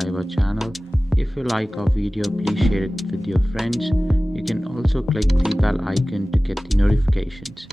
subscribe our channel. If you like our video, please share it with your friends. You can also click the bell icon to get the notifications.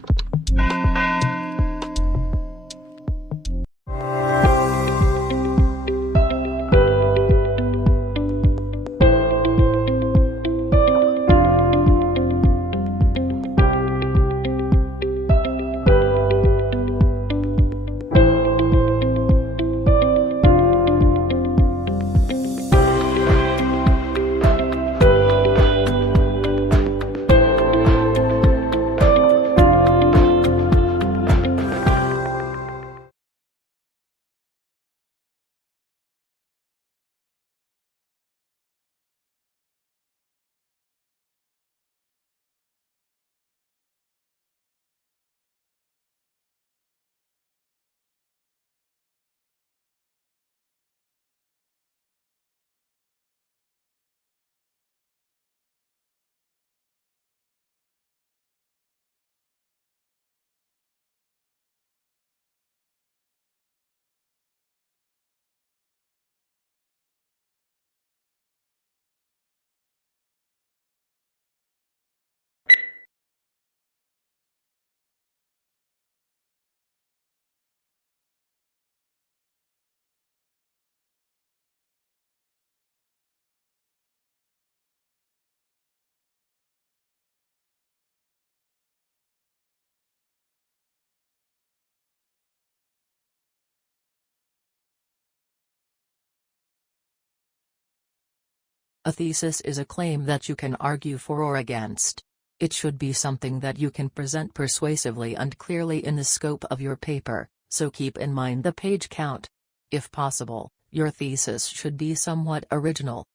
A thesis is a claim that you can argue for or against. It should be something that you can present persuasively and clearly in the scope of your paper, so keep in mind the page count. If possible, your thesis should be somewhat original.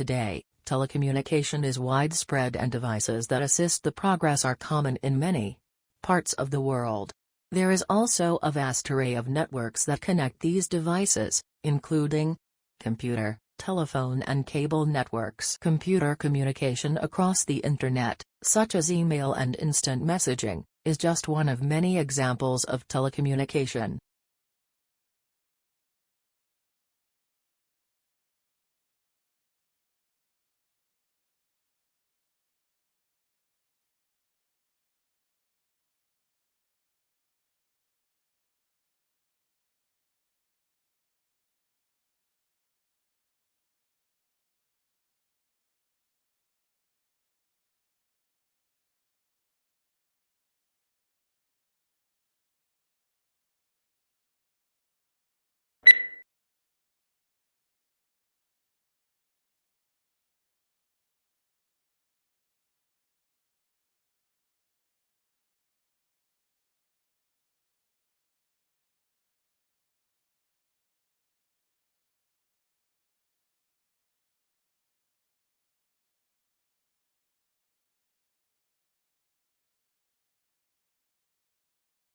Today, telecommunication is widespread and devices that assist the progress are common in many parts of the world. There is also a vast array of networks that connect these devices, including computer, telephone and cable networks. Computer communication across the Internet, such as email and instant messaging, is just one of many examples of telecommunication.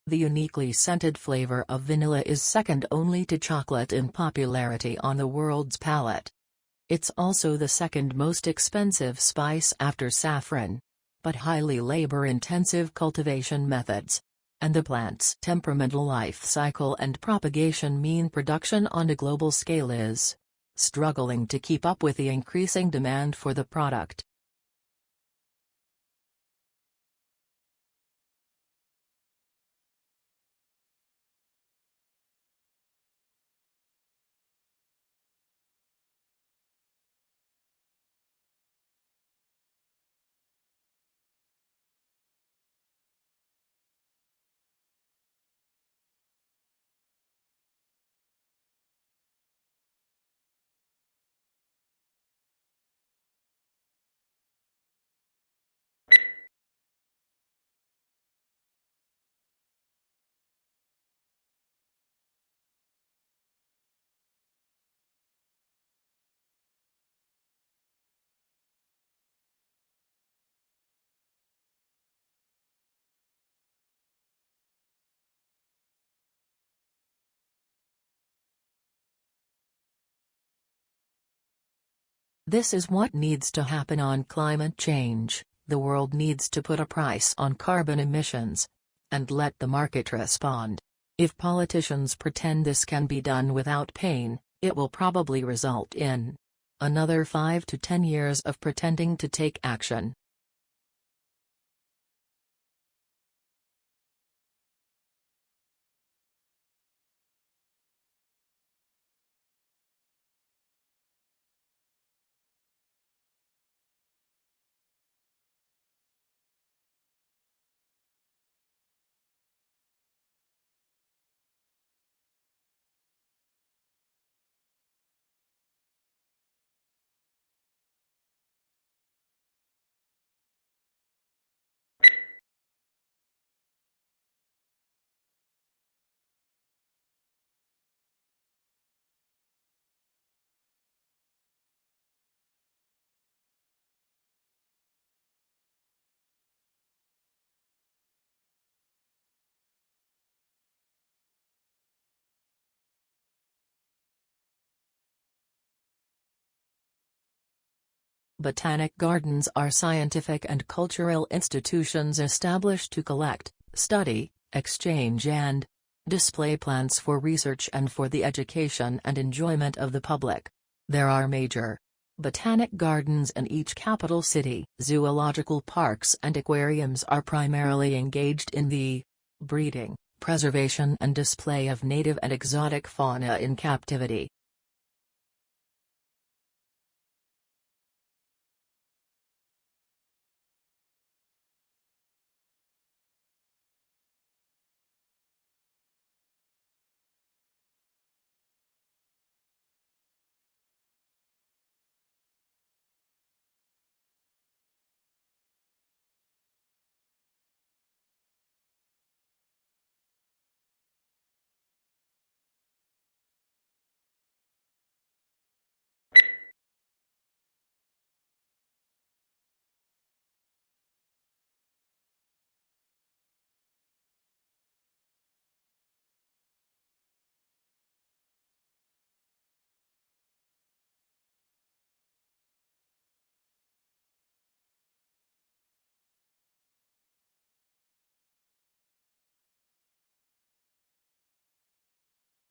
The uniquely scented flavor of vanilla is second only to chocolate in popularity on the world's palate. It's also the second most expensive spice after saffron. But highly labor-intensive cultivation methods and the plant's temperamental life cycle and propagation mean production on a global scale is struggling to keep up with the increasing demand for the product. This is what needs to happen on climate change. The world needs to put a price on carbon emissions. And let the market respond. If politicians pretend this can be done without pain, it will probably result in another 5 to 10 years of pretending to take action. Botanic gardens are scientific and cultural institutions established to collect, study, exchange and display plants for research and for the education and enjoyment of the public. There are major botanic gardens in each capital city. Zoological parks and aquariums are primarily engaged in the breeding, preservation and display of native and exotic fauna in captivity.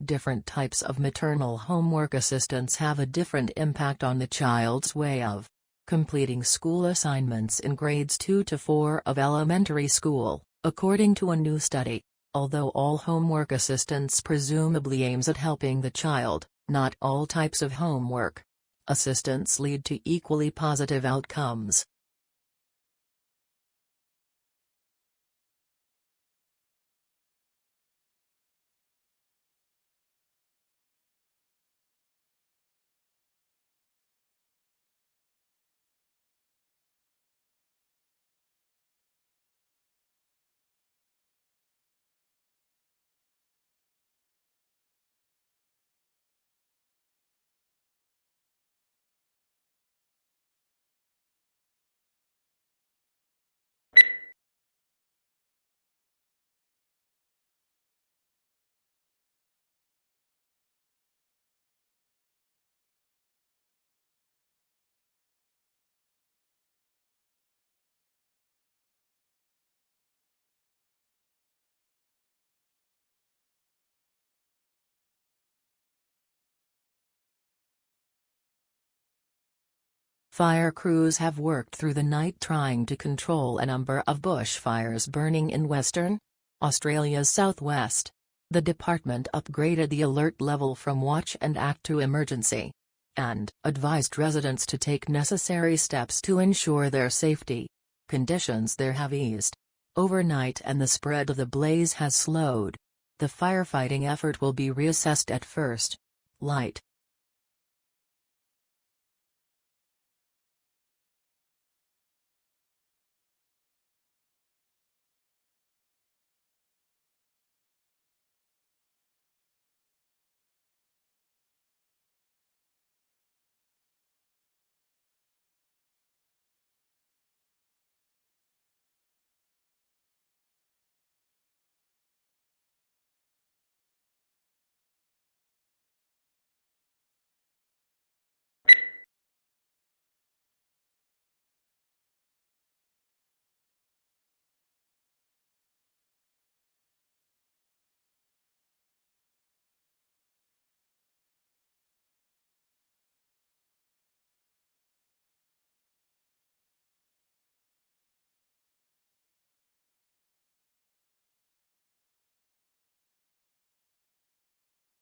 Different types of maternal homework assistance have a different impact on the child's way of completing school assignments in grades 2 to 4 of elementary school, according to a new study. Although all homework assistance presumably aims at helping the child, not all types of homework assistance lead to equally positive outcomes. Fire crews have worked through the night trying to control a number of bushfires burning in Western Australia's southwest. The department upgraded the alert level from watch and act to emergency, and advised residents to take necessary steps to ensure their safety. Conditions there have eased overnight and the spread of the blaze has slowed. The firefighting effort will be reassessed at first light.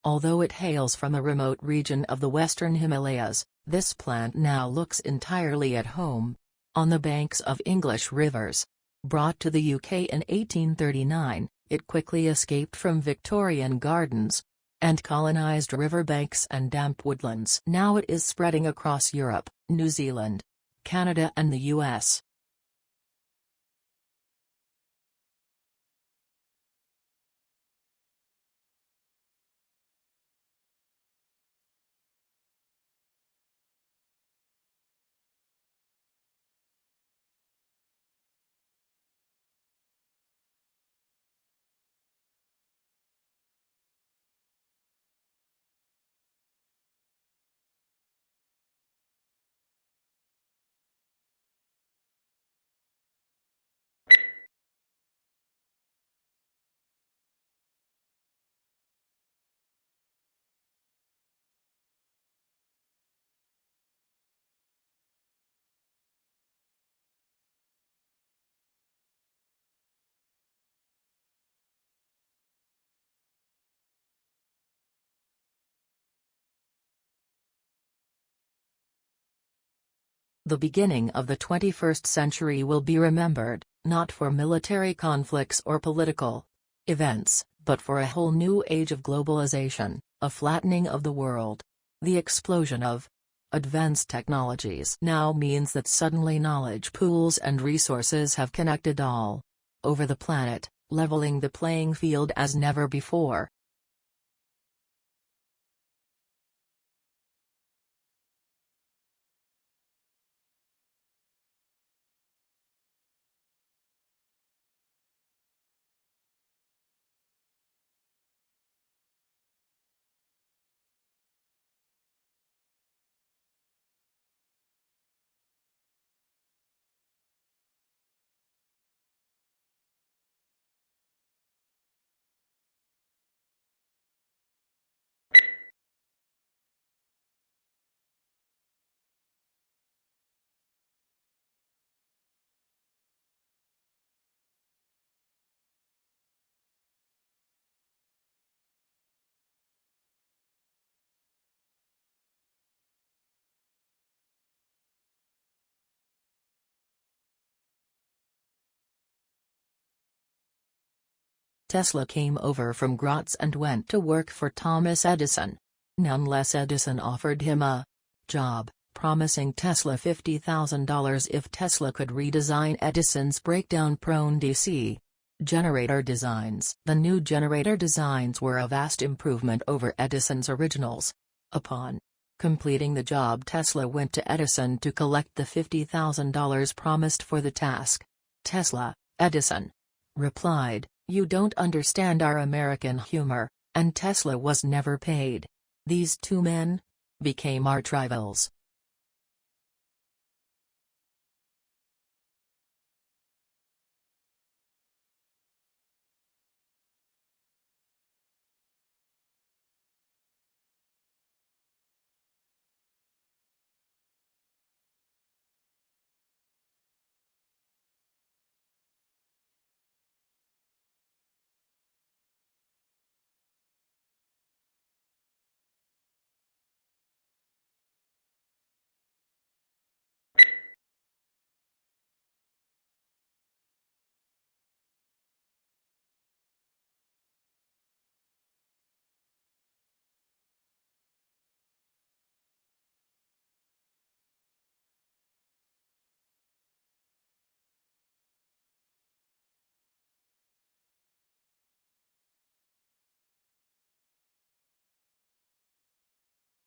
Although it hails from a remote region of the western Himalayas, this plant now looks entirely at home on the banks of English rivers. Brought to the UK in 1839, it quickly escaped from Victorian gardens and colonised riverbanks and damp woodlands. Now it is spreading across Europe, New Zealand, Canada and the US. The beginning of the 21st century will be remembered, not for military conflicts or political events, but for a whole new age of globalization, a flattening of the world. The explosion of advanced technologies now means that suddenly knowledge pools and resources have connected all over the planet, leveling the playing field as never before. Tesla came over from Graz and went to work for Thomas Edison. Nonetheless, Edison offered him a job, promising Tesla $50,000 if Tesla could redesign Edison's breakdown-prone DC generator designs. The new generator designs were a vast improvement over Edison's originals. Upon completing the job, Tesla went to Edison to collect the $50,000 promised for the task. Edison replied, "You don't understand our American humor," and Tesla was never paid. These two men became arch rivals.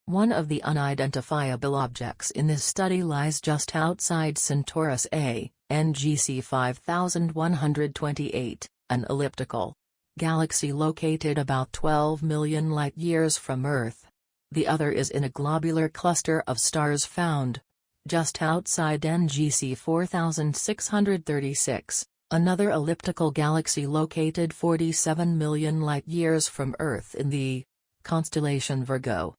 One of the unidentifiable objects in this study lies just outside Centaurus A, NGC 5128, an elliptical galaxy located about 12 million light-years from Earth. The other is in a globular cluster of stars found just outside NGC 4636, another elliptical galaxy located 47 million light-years from Earth in the constellation Virgo.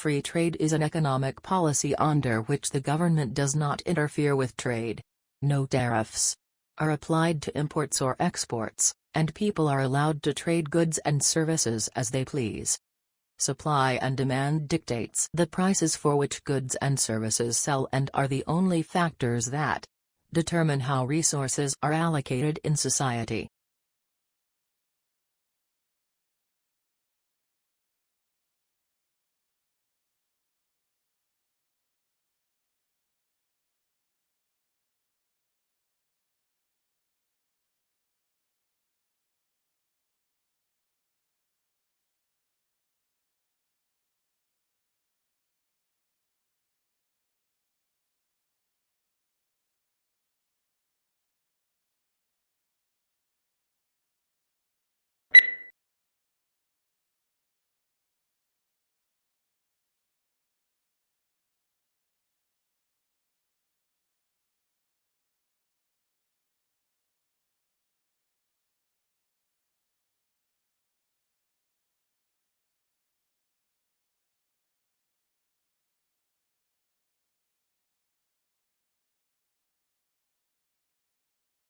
Free trade is an economic policy under which the government does not interfere with trade. No tariffs are applied to imports or exports, and people are allowed to trade goods and services as they please. Supply and demand dictates the prices for which goods and services sell and are the only factors that determine how resources are allocated in society.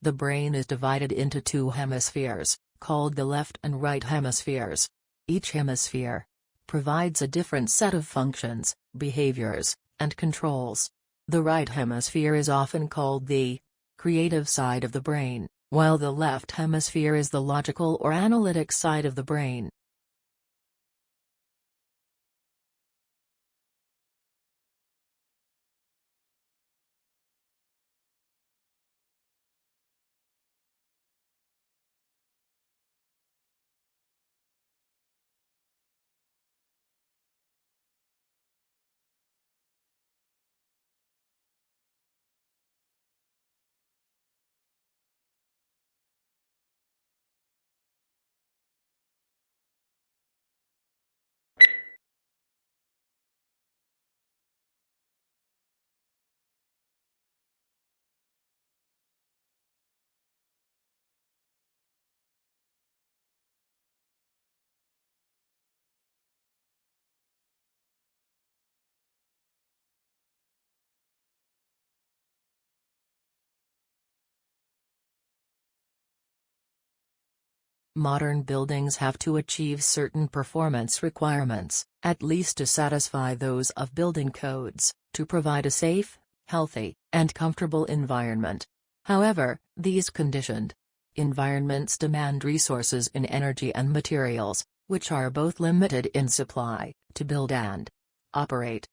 The brain is divided into two hemispheres, called the left and right hemispheres. Each hemisphere provides a different set of functions, behaviors, and controls. The right hemisphere is often called the creative side of the brain, while the left hemisphere is the logical or analytic side of the brain. Modern buildings have to achieve certain performance requirements, at least to satisfy those of building codes, to provide a safe, healthy, and comfortable environment. However, these conditioned environments demand resources in energy and materials, which are both limited in supply, to build and operate.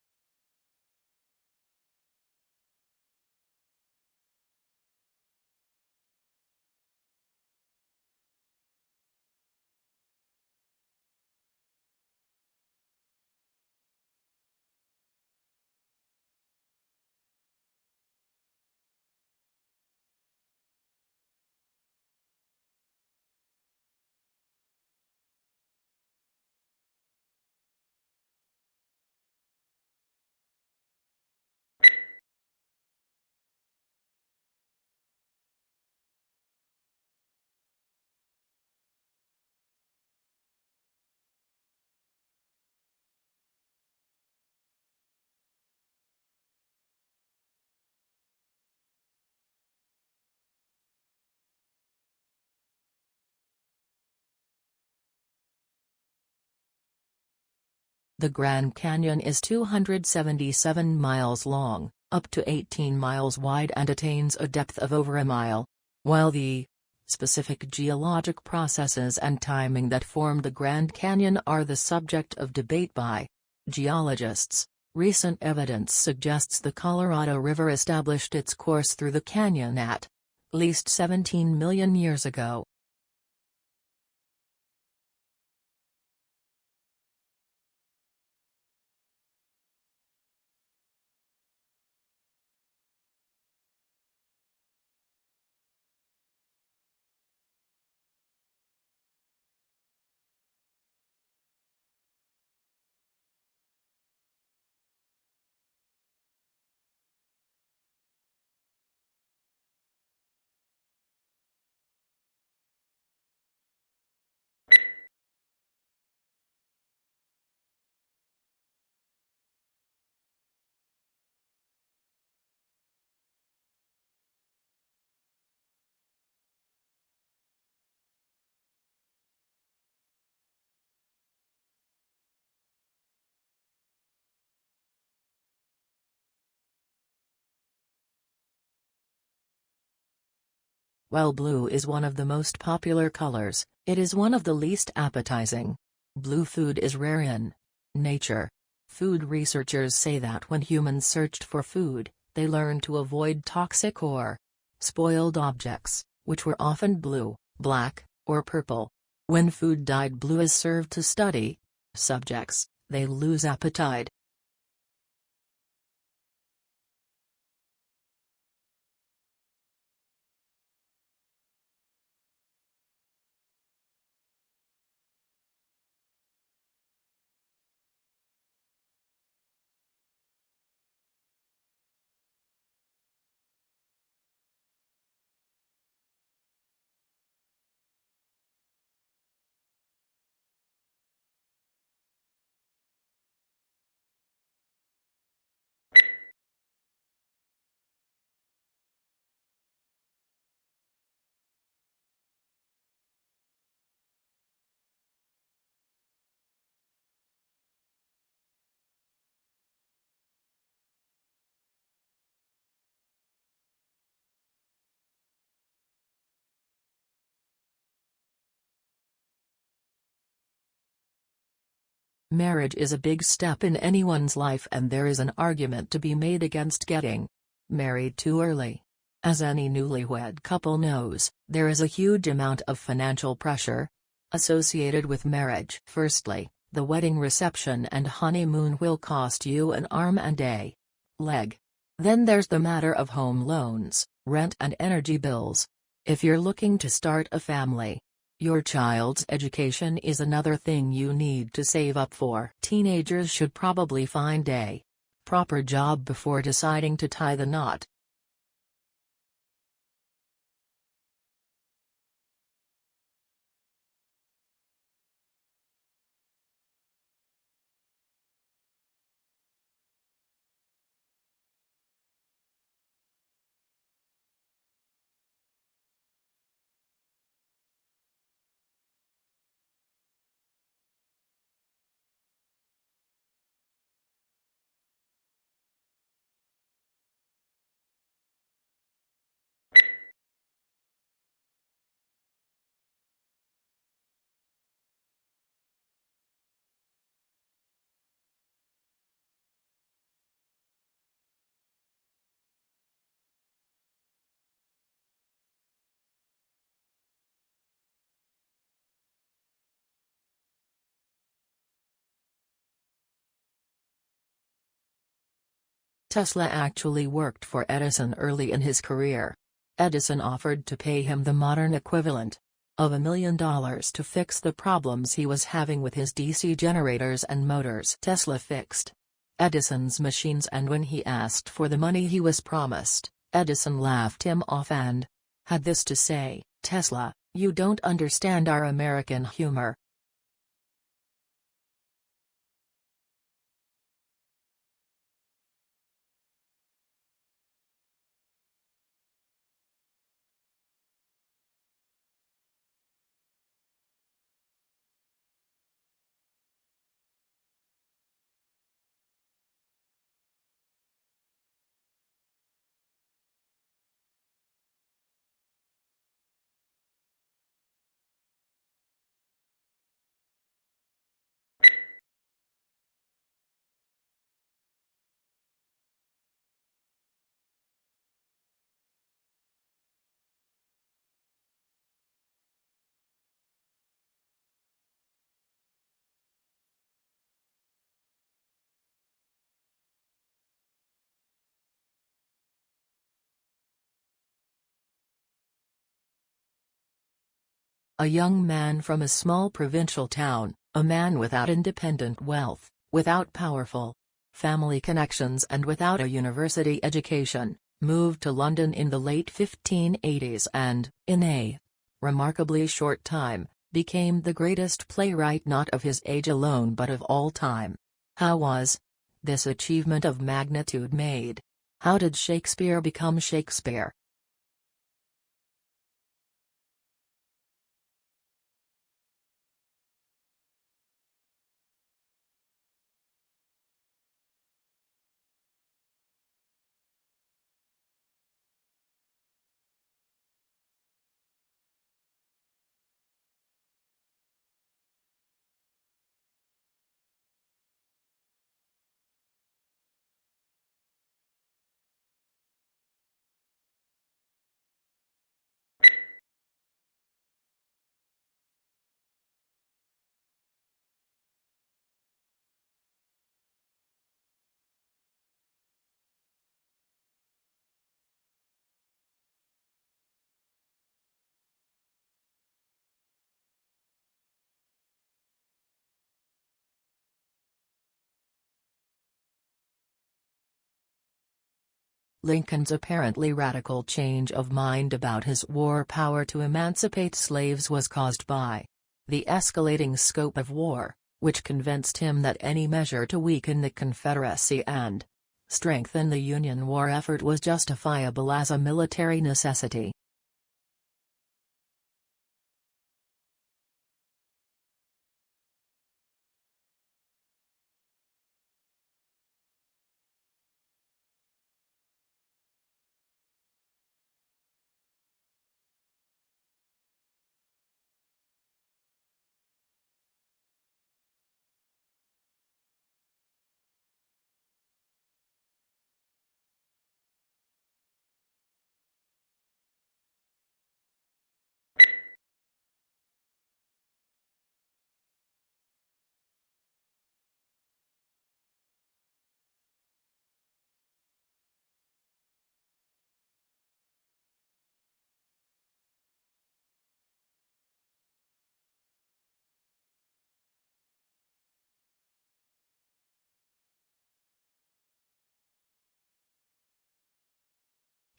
The Grand Canyon is 277 miles long, up to 18 miles wide and attains a depth of over a mile. While the specific geologic processes and timing that formed the Grand Canyon are the subject of debate by geologists, recent evidence suggests the Colorado River established its course through the canyon at least 17 million years ago. While blue is one of the most popular colors, it is one of the least appetizing. Blue food is rare in nature. Food researchers say that when humans searched for food, they learned to avoid toxic or spoiled objects, which were often blue, black, or purple. When food dyed blue is served to study subjects, they lose appetite. Marriage is a big step in anyone's life, and there is an argument to be made against getting married too early. As any newlywed couple knows, there is a huge amount of financial pressure associated with marriage. Firstly, the wedding reception and honeymoon will cost you an arm and a leg. Then there's the matter of home loans, rent and energy bills. If you're looking to start a family, your child's education is another thing you need to save up for. Teenagers should probably find a proper job before deciding to tie the knot. Tesla actually worked for Edison early in his career. Edison offered to pay him the modern equivalent of $1 million to fix the problems he was having with his DC generators and motors. Tesla fixed Edison's machines, and when he asked for the money he was promised, Edison laughed him off and had this to say: "Tesla, you don't understand our American humor. A young man from a small provincial town, a man without independent wealth, without powerful family connections and without a university education, moved to London in the late 1580s and, in a remarkably short time, became the greatest playwright not of his age alone but of all time. How was this achievement of magnitude made? How did Shakespeare become Shakespeare? Lincoln's apparently radical change of mind about his war power to emancipate slaves was caused by the escalating scope of war, which convinced him that any measure to weaken the Confederacy and strengthen the Union war effort was justifiable as a military necessity.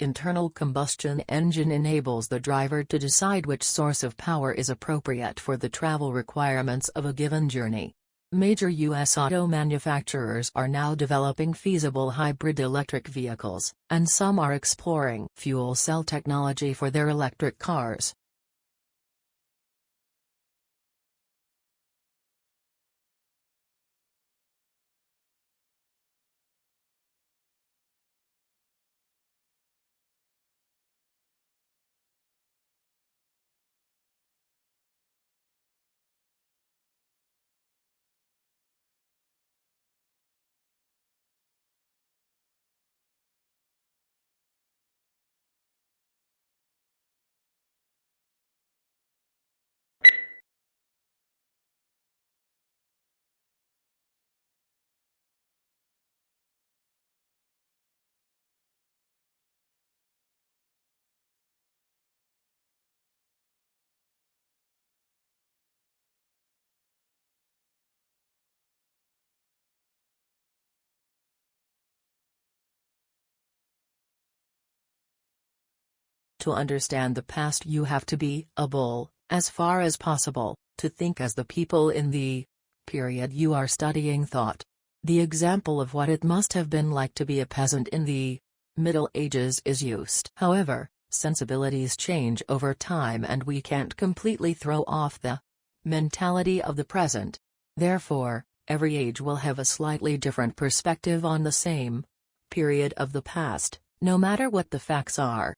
Internal combustion engine enables the driver to decide which source of power is appropriate for the travel requirements of a given journey. Major U.S. auto manufacturers are now developing feasible hybrid electric vehicles, and some are exploring fuel cell technology for their electric cars. To understand the past, you have to be able, as far as possible, to think as the people in the period you are studying thought. The example of what it must have been like to be a peasant in the Middle Ages is used. However, sensibilities change over time and we can't completely throw off the mentality of the present. Therefore, every age will have a slightly different perspective on the same period of the past, no matter what the facts are.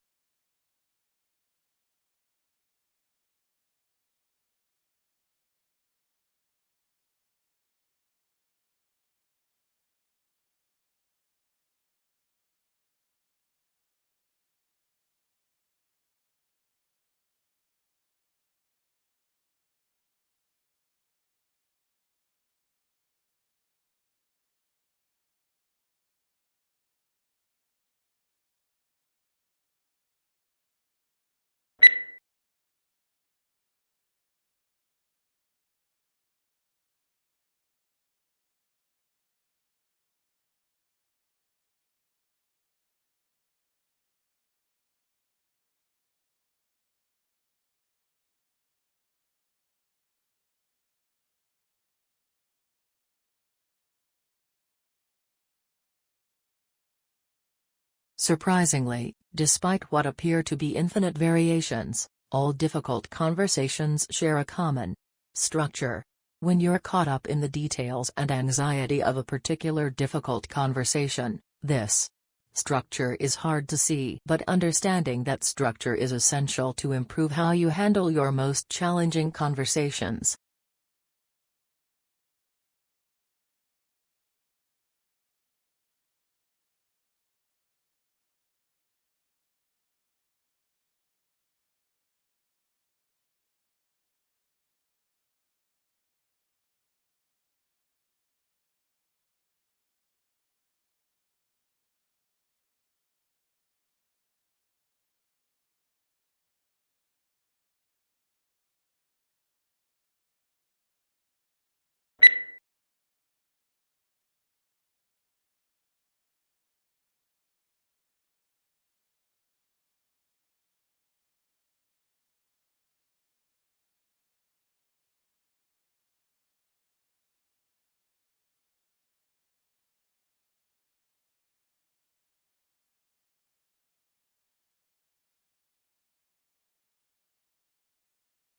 Surprisingly, despite what appear to be infinite variations, all difficult conversations share a common structure. When you're caught up in the details and anxiety of a particular difficult conversation, this structure is hard to see. But understanding that structure is essential to improve how you handle your most challenging conversations.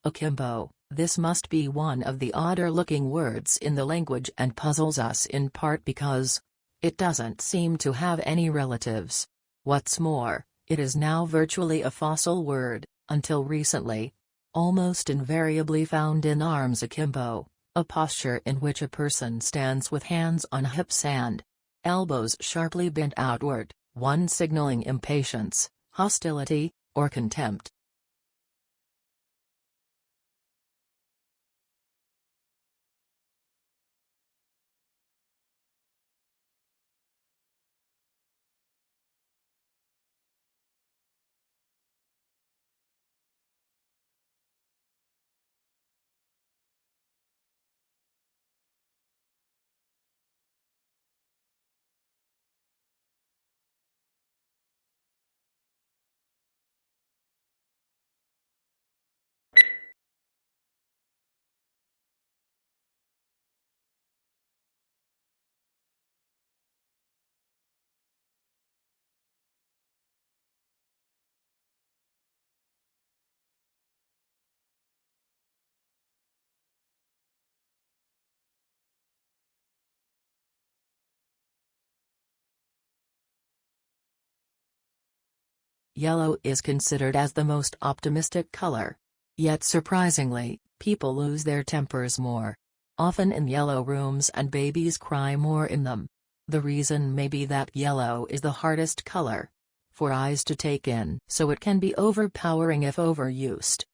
Akimbo, this must be one of the odder-looking words in the language and puzzles us in part because it doesn't seem to have any relatives. What's more, it is now virtually a fossil word, until recently. Almost invariably found in arms akimbo, a posture in which a person stands with hands on hips and elbows sharply bent outward, one signaling impatience, hostility, or contempt. Yellow is considered as the most optimistic color. Yet surprisingly, people lose their tempers more often in yellow rooms and babies cry more in them. The reason may be that yellow is the hardest color for eyes to take in, so it can be overpowering if overused.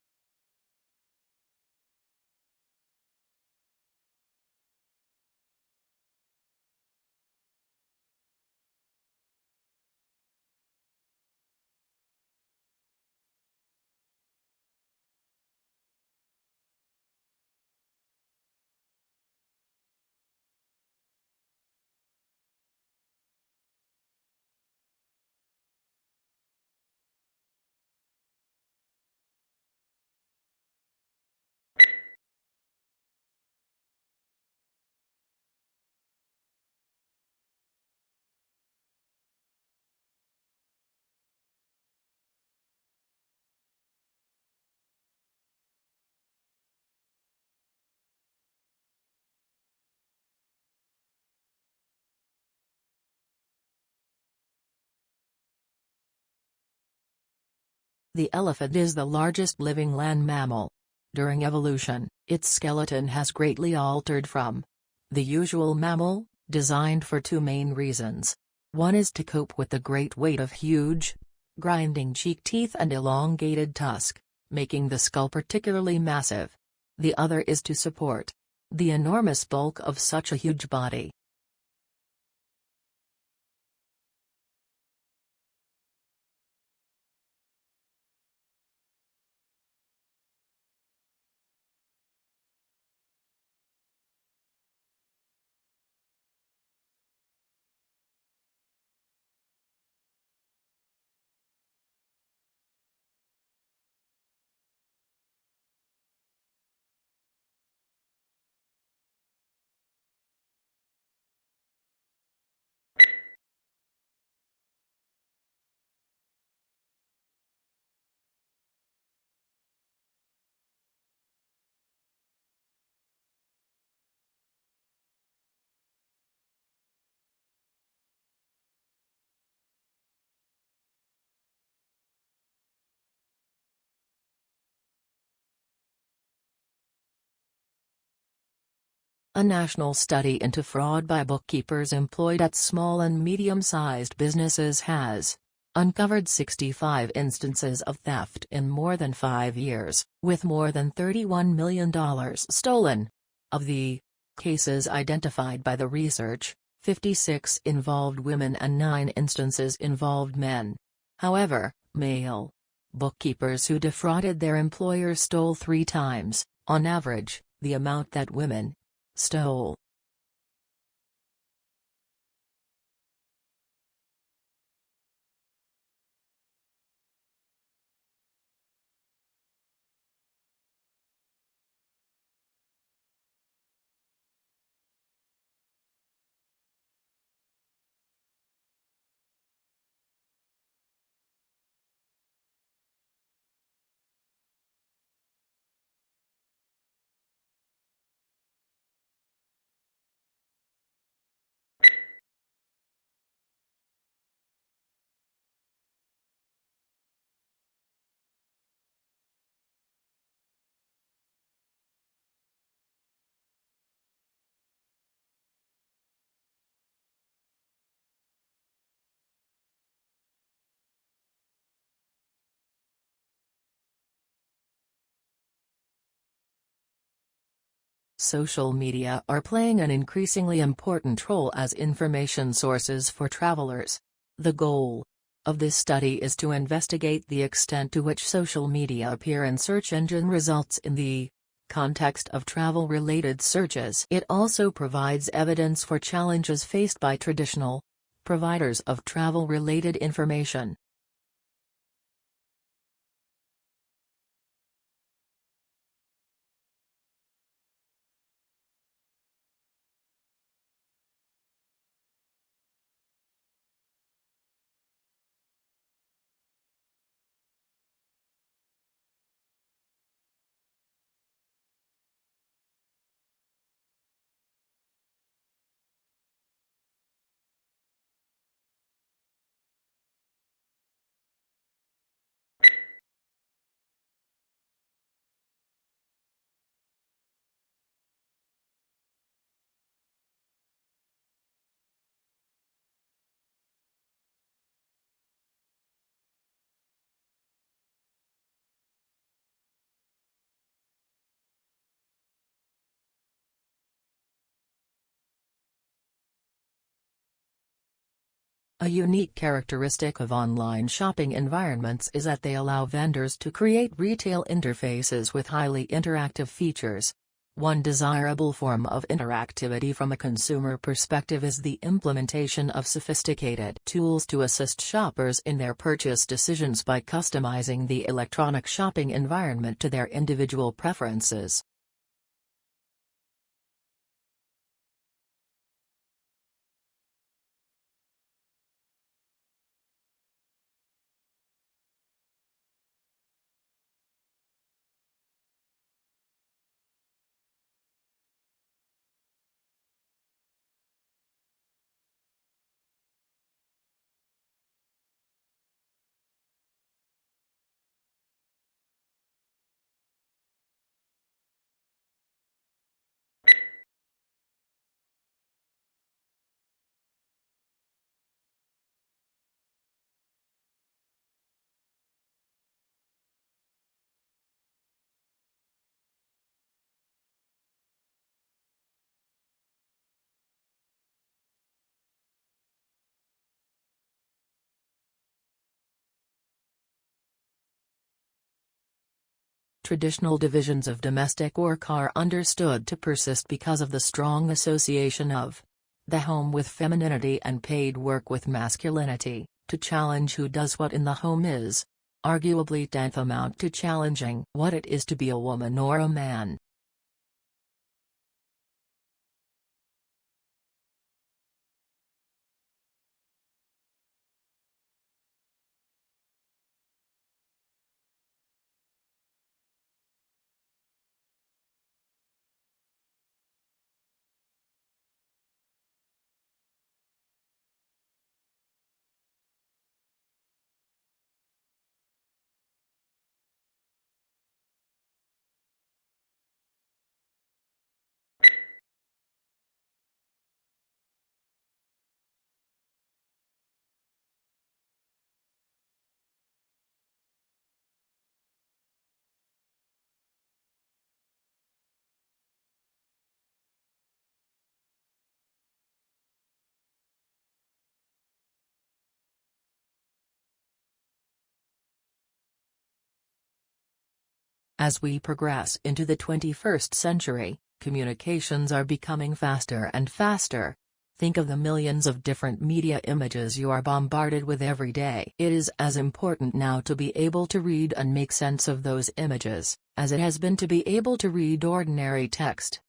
The elephant is the largest living land mammal. During evolution, its skeleton has greatly altered from the usual mammal, designed for two main reasons. One is to cope with the great weight of huge, grinding cheek teeth and elongated tusk, making the skull particularly massive. The other is to support the enormous bulk of such a huge body. A national study into fraud by bookkeepers employed at small and medium-sized businesses has uncovered 65 instances of theft in more than 5 years, with more than $31 million stolen. Of the cases identified by the research, 56 involved women and 9 instances involved men. However, male bookkeepers who defrauded their employers stole 3 times, on average, the amount that women stole. Social media are playing an increasingly important role as information sources for travelers. The goal of this study is to investigate the extent to which social media appear in search engine results in the context of travel-related searches. It also provides evidence for challenges faced by traditional providers of travel-related information. A unique characteristic of online shopping environments is that they allow vendors to create retail interfaces with highly interactive features. One desirable form of interactivity from a consumer perspective is the implementation of sophisticated tools to assist shoppers in their purchase decisions by customizing the electronic shopping environment to their individual preferences. Traditional divisions of domestic work are understood to persist because of the strong association of the home with femininity and paid work with masculinity. To challenge who does what in the home is, arguably tantamount to challenging what it is to be a woman or a man. As we progress into the 21st century, communications are becoming faster and faster. Think of the millions of different media images you are bombarded with every day. It is as important now to be able to read and make sense of those images, as it has been to be able to read ordinary text.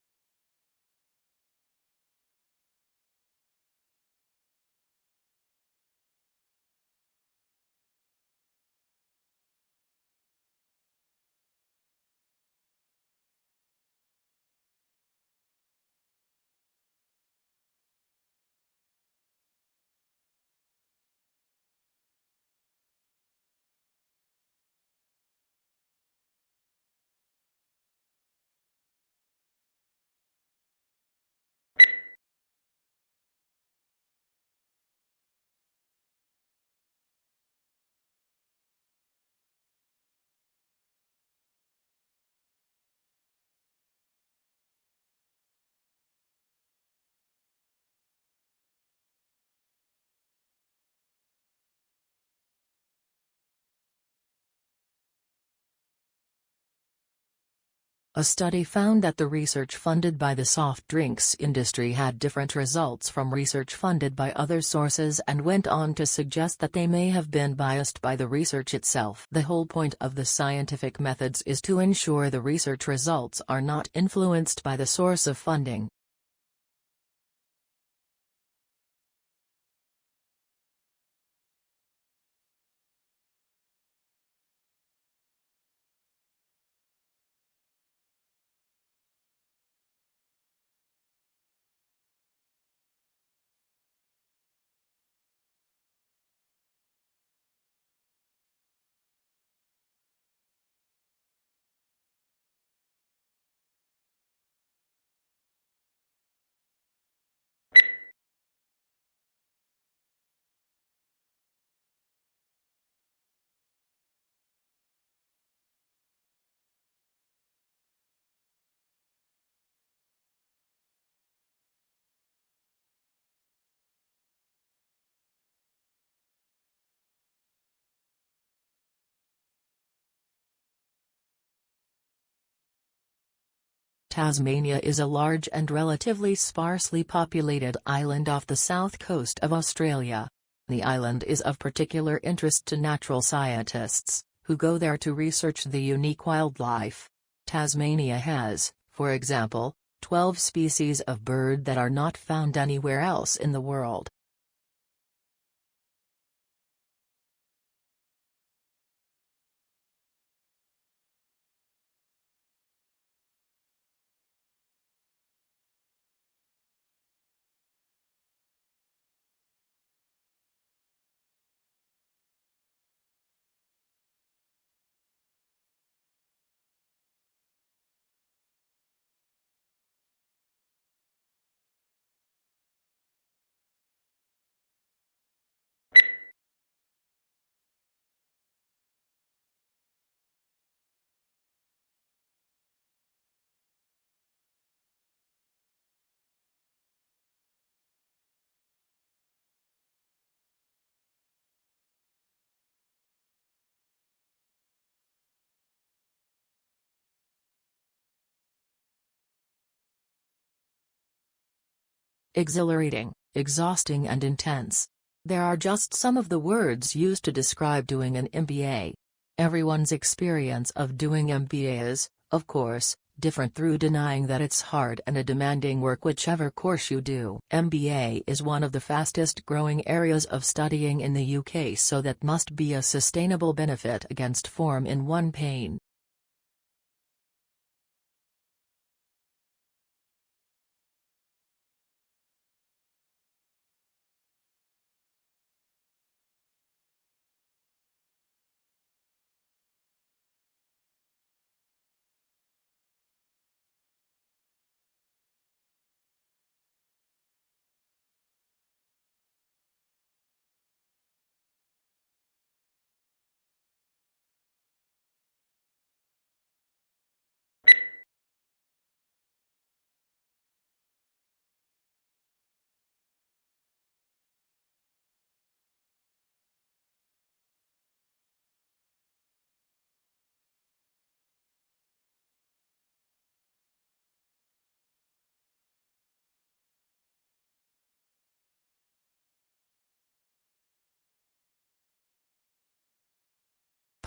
A study found that the research funded by the soft drinks industry had different results from research funded by other sources and went on to suggest that they may have been biased by the research itself. The whole point of the scientific methods is to ensure the research results are not influenced by the source of funding. Tasmania is a large and relatively sparsely populated island off the south coast of Australia. The island is of particular interest to natural scientists, who go there to research the unique wildlife. Tasmania has, for example, 12 species of bird that are not found anywhere else in the world. Exhilarating, exhausting and intense. There are just some of the words used to describe doing an MBA. Everyone's experience of doing MBA is, of course, different through denying that it's hard and a demanding work whichever course you do. MBA is one of the fastest growing areas of studying in the UK, so that must be a sustainable benefit against form in one pain.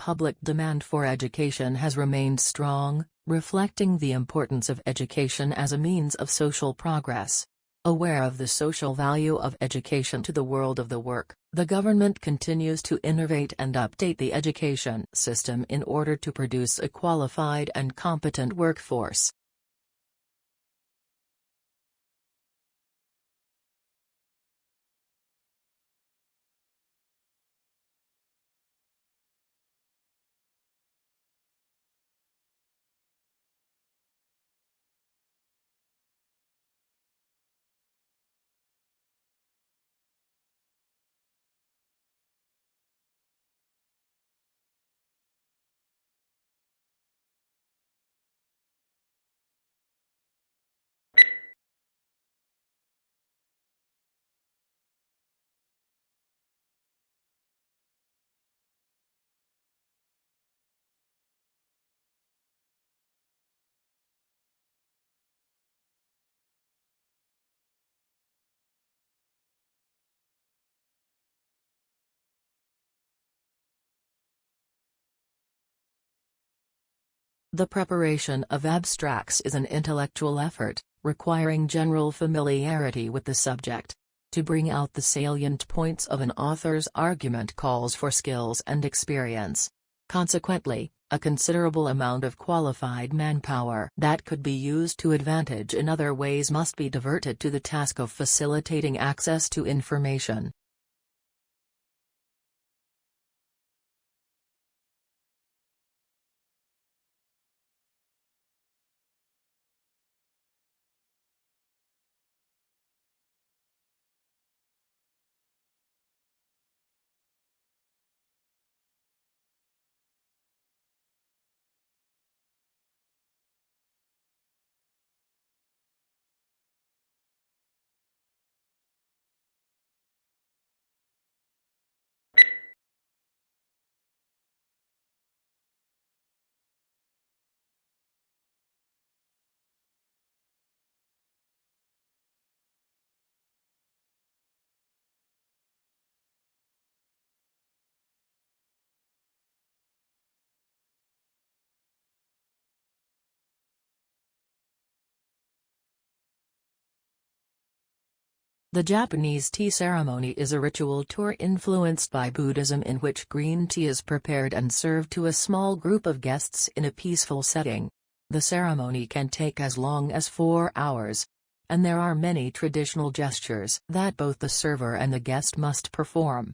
Public demand for education has remained strong, reflecting the importance of education as a means of social progress. Aware of the social value of education to the world of the work, the government continues to innovate and update the education system in order to produce a qualified and competent workforce. The preparation of abstracts is an intellectual effort, requiring general familiarity with the subject. To bring out the salient points of an author's argument calls for skills and experience. Consequently, a considerable amount of qualified manpower that could be used to advantage in other ways must be diverted to the task of facilitating access to information. The Japanese tea ceremony is a ritual tour influenced by Buddhism in which green tea is prepared and served to a small group of guests in a peaceful setting. The ceremony can take as long as 4 hours. And there are many traditional gestures that both the server and the guest must perform.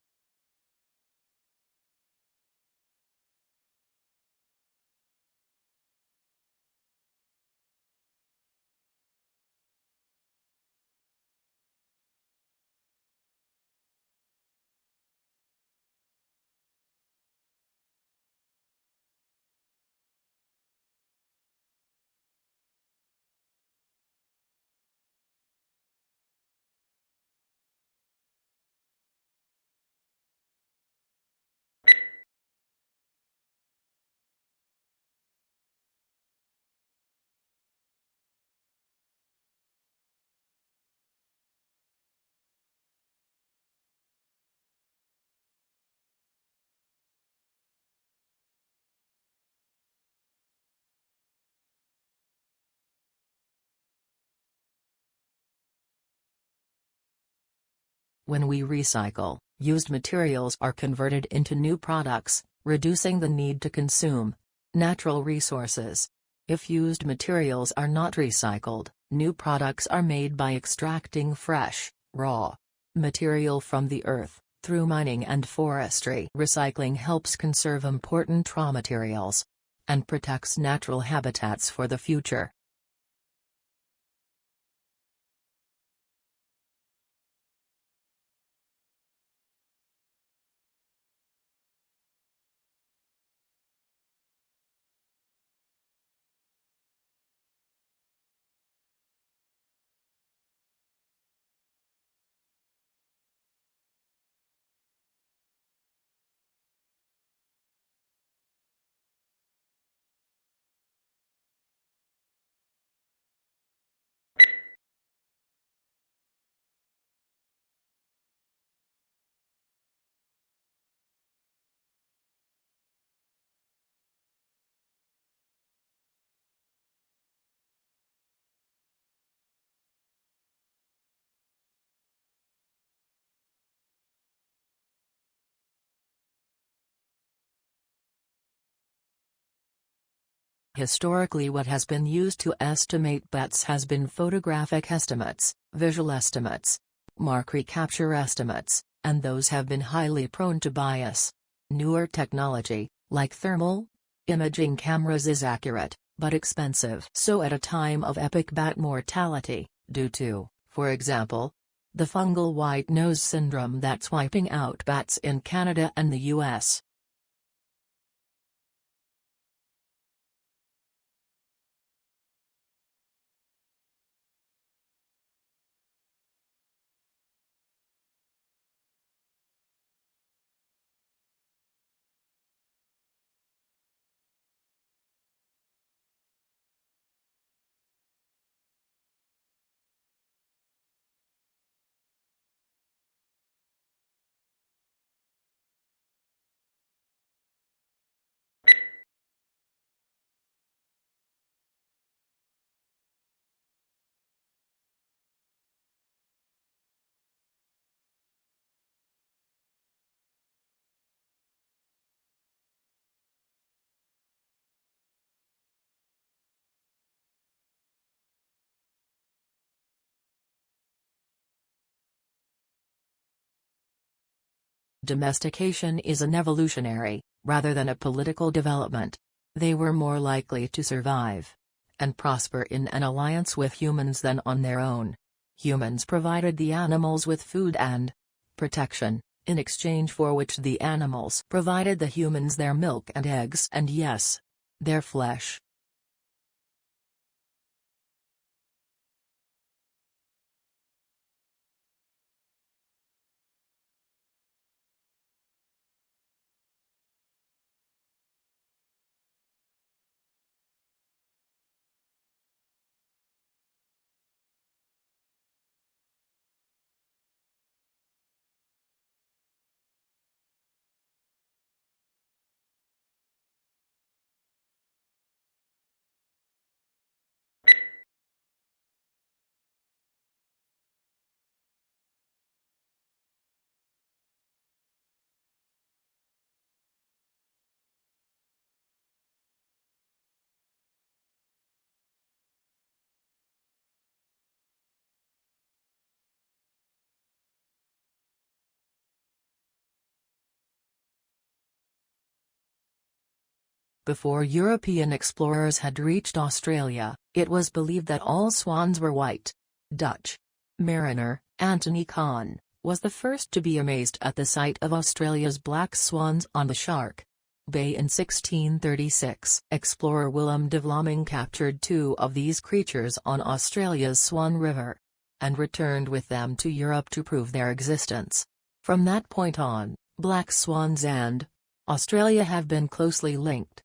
When we recycle, used materials are converted into new products, reducing the need to consume natural resources. If used materials are not recycled, new products are made by extracting fresh, raw material from the earth, through mining and forestry. Recycling helps conserve important raw materials and protects natural habitats for the future. Historically, what has been used to estimate bets has been photographic estimates, visual estimates, mark recapture estimates, and those have been highly prone to bias. Newer technology, like thermal imaging cameras, is accurate, but expensive. So at a time of epic bat mortality, due to, for example, the fungal white nose syndrome that's wiping out bats in Canada and the US, domestication is an evolutionary, rather than a political development. They were more likely to survive and prosper in an alliance with humans than on their own. Humans provided the animals with food and protection, in exchange for which the animals provided the humans their milk and eggs and, yes, their flesh. Before European explorers had reached Australia, it was believed that all swans were white. Dutch mariner, Anthony Kahn, was the first to be amazed at the sight of Australia's black swans on the Shark Bay in 1636. Explorer Willem de Vlaming captured 2 of these creatures on Australia's Swan River, and returned with them to Europe to prove their existence. From that point on, black swans and Australia have been closely linked.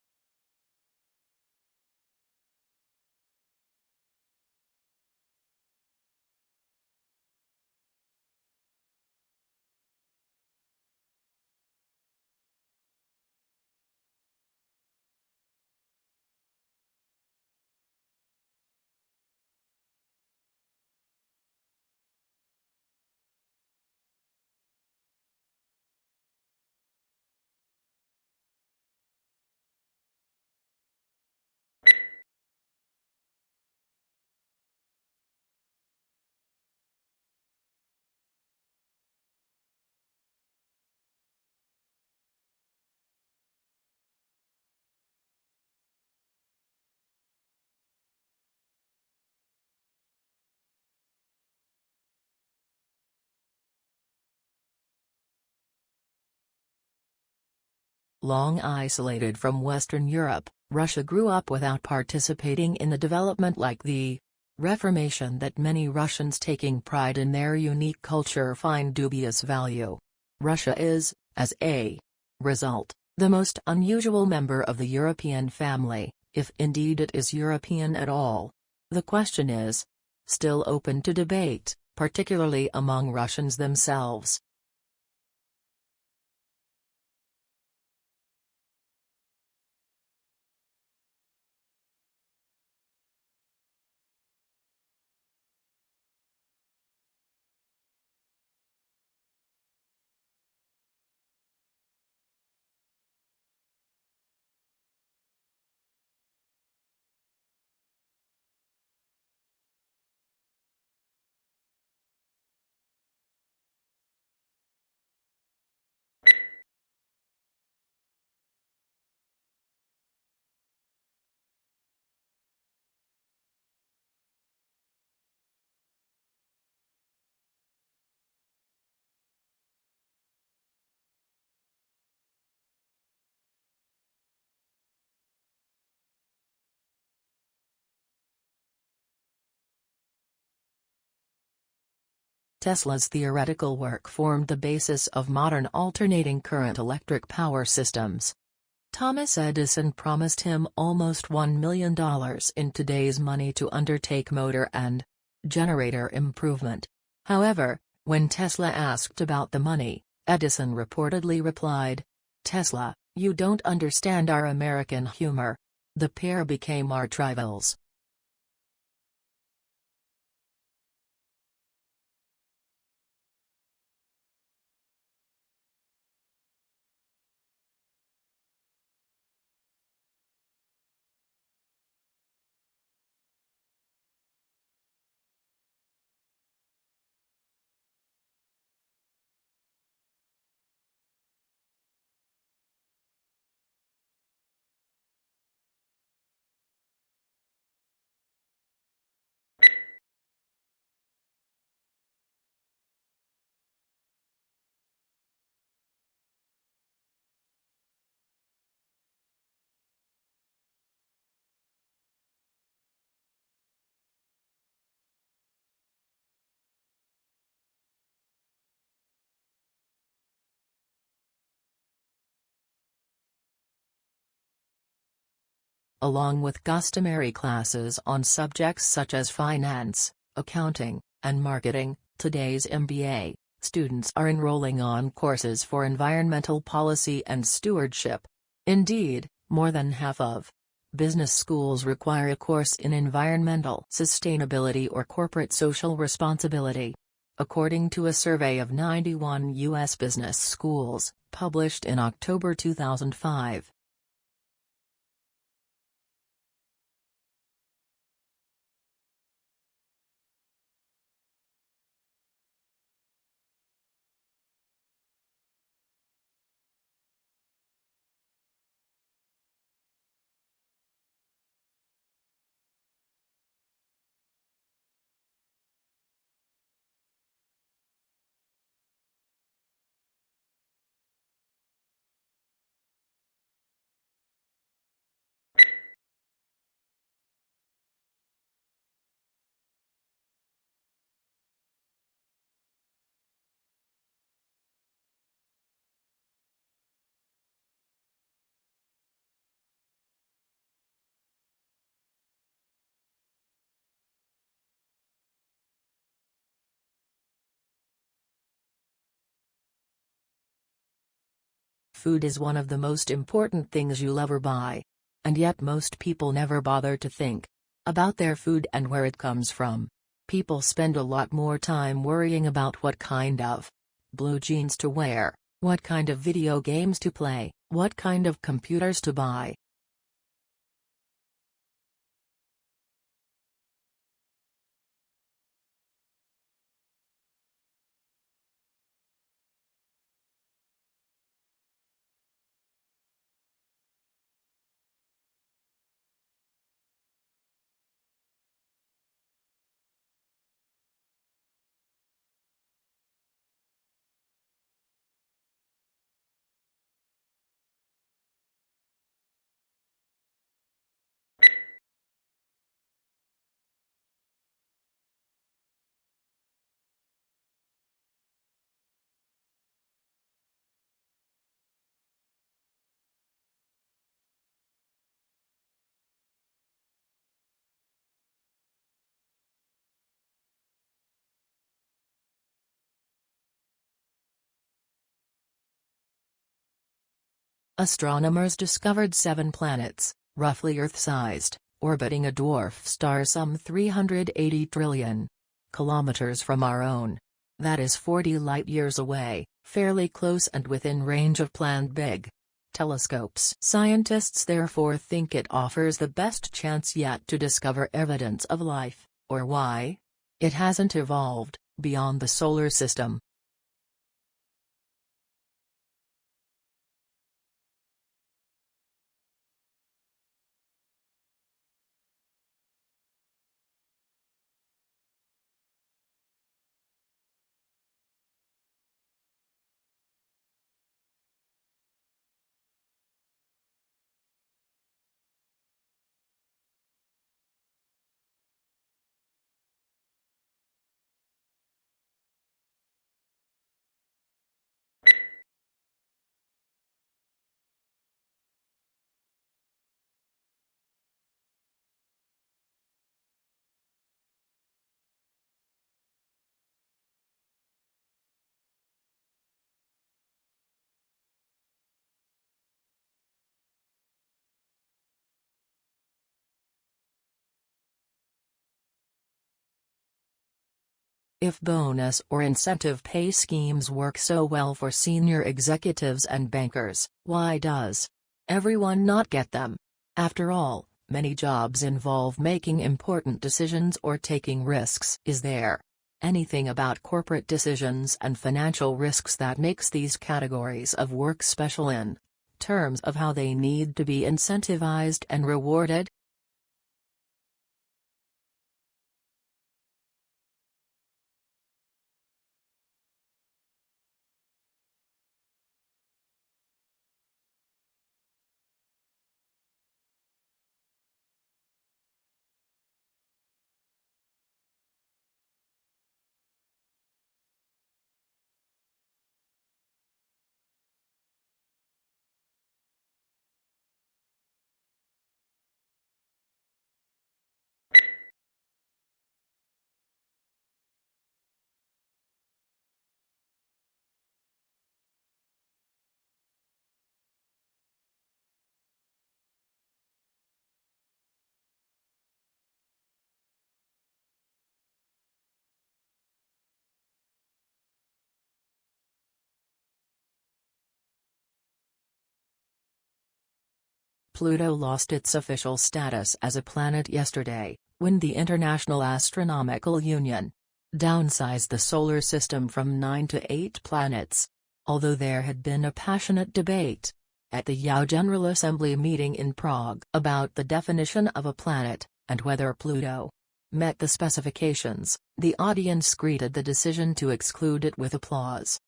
Long isolated from Western Europe, Russia grew up without participating in the development like the Reformation that many Russians taking pride in their unique culture find dubious value. Russia is, as a result, the most unusual member of the European family, if indeed it is European at all. The question is still open to debate, particularly among Russians themselves. Tesla's theoretical work formed the basis of modern alternating current electric power systems. Thomas Edison promised him almost $1 million in today's money to undertake motor and generator improvement. However, when Tesla asked about the money, Edison reportedly replied, "Tesla, you don't understand our American humor." The pair became arch rivals. along with customary classes on subjects such as finance, accounting, and marketing. Today's MBA students are enrolling on courses for environmental policy and stewardship. Indeed, more than half of business schools require a course in environmental sustainability or corporate social responsibility. According to a survey of 91 U.S. business schools, published in October 2005. Food is one of the most important things you'll ever buy. And yet most people never bother to think about their food and where it comes from. People spend a lot more time worrying about what kind of blue jeans to wear, what kind of video games to play, what kind of computers to buy. Astronomers discovered 7 planets, roughly Earth-sized, orbiting a dwarf star some 380 trillion kilometers from our own. That is 40 light-years away, fairly close and within range of planned big telescopes. Scientists therefore think it offers the best chance yet to discover evidence of life, or why it hasn't evolved, beyond the solar system. If bonus or incentive pay schemes work so well for senior executives and bankers, why does everyone not get them? After all, many jobs involve making important decisions or taking risks. Is there anything about corporate decisions and financial risks that makes these categories of work special in terms of how they need to be incentivized and rewarded? Pluto lost its official status as a planet yesterday, when the International Astronomical Union downsized the solar system from 9 to 8 planets. Although there had been a passionate debate at the General Assembly meeting in Prague about the definition of a planet, and whether Pluto met the specifications, the audience greeted the decision to exclude it with applause.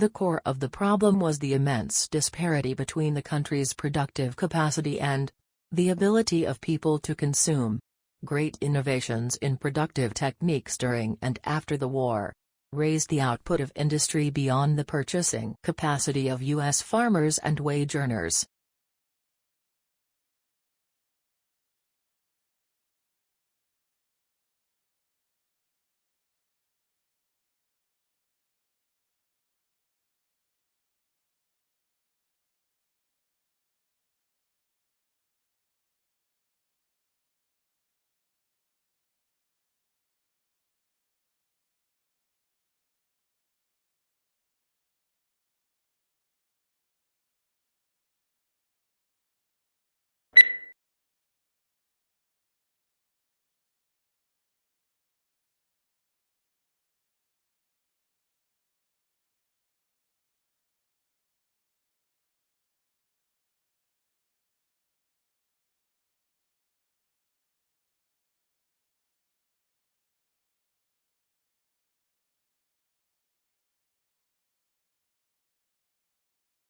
The core of the problem was the immense disparity between the country's productive capacity and the ability of people to consume. Great innovations in productive techniques during and after the war raised the output of industry beyond the purchasing capacity of U.S. farmers and wage earners.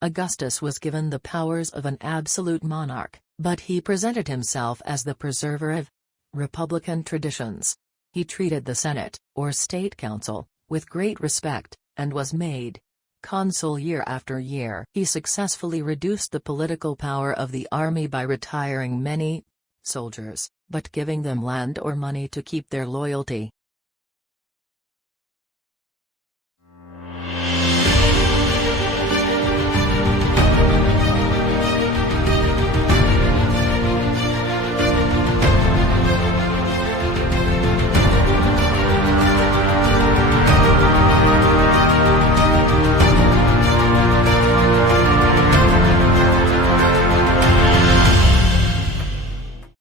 Augustus was given the powers of an absolute monarch, but he presented himself as the preserver of republican traditions. He treated the Senate, or State Council, with great respect, and was made consul year after year. He successfully reduced the political power of the army by retiring many soldiers, but giving them land or money to keep their loyalty.